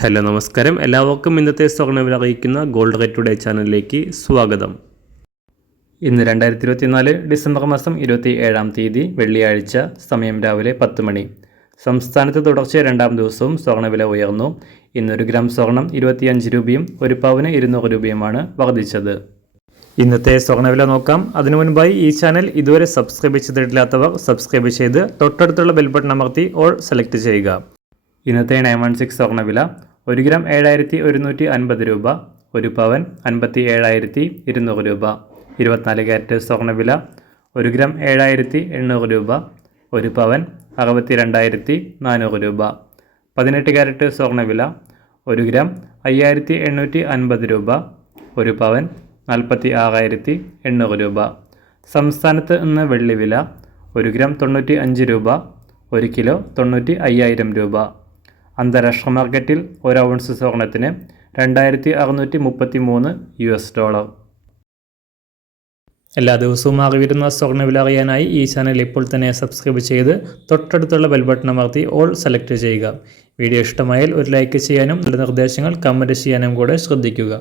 Hello നമസ്കാരം, എല്ലാവർക്കും ഇന്നത്തെ സ്വർണ്ണവില അറിയിക്കുന്ന ഗോൾഡ് റേറ്റ് ടുഡേ ചാനലിലേക്ക് സ്വാഗതം. ഇന്ന് 2024 ഡിസംബർ മാസം 27-ാം തീയതി വെള്ളിയാഴ്ച, സമയം രാവിലെ 10 മണി. സംസ്ഥാനത്ത് തുടർച്ചയായ രണ്ടാം ദിവസവും സ്വർണ്ണവില ഉയർന്നു. ഇന്ന് 1 ഗ്രാം സ്വർണം 25 രൂപയും 1 പവന് 200 രൂപയുമാണ് വർദ്ധിച്ചത്. ഇന്നത്തെ സ്വർണ്ണവില നോക്കാം. അതിനു മുൻപായി ഈ ചാനൽ ഇതുവരെ സബ്സ്ക്രൈബ് ചെയ്തിട്ടില്ലാത്തവർ സബ്സ്ക്രൈബ് ചെയ്ത് തൊട്ടടുത്തുള്ള ബെൽ ബട്ടൺ അമർത്തി ഓൾ സെലക്ട് ചെയ്യുക. ഇന്നത്തെ 916 സ്വർണ്ണവില 1 ഗ്രാം 7150 രൂപ, 1 പവൻ 57,200 രൂപ. 24 ക്യാരറ്റ് സ്വർണ്ണവില 1 ഗ്രാം 7800 രൂപ, 1 പവൻ 62,400 രൂപ. 18 ക്യാരറ്റ് സ്വർണ്ണവില 1 ഗ്രാം 5850 രൂപ, 1 പവൻ 46,800 രൂപ. സംസ്ഥാനത്ത് ഇന്ന് വെള്ളിവില 1 ഗ്രാം 95 രൂപ, 1 കിലോ 95,000 രൂപ. അന്താരാഷ്ട്ര മാർക്കറ്റിൽ 1 ഔൺസ് സ്വർണത്തിന് $2,633. എല്ലാ ദിവസവും അറിവിരുന്ന സ്വർണ്ണവില അറിയാനായി ഈ ചാനൽ ഇപ്പോൾ തന്നെ സബ്സ്ക്രൈബ് ചെയ്ത് തൊട്ടടുത്തുള്ള ബെൽ ബട്ടൺ അമർത്തി ഓൾ സെലക്ട് ചെയ്യുക. വീഡിയോ ഇഷ്ടമായാൽ ഒരു ലൈക്ക് ചെയ്യാനും നല്ല നിർദ്ദേശങ്ങൾ കമൻറ്റ് ചെയ്യാനും കൂടെ ശ്രദ്ധിക്കുക.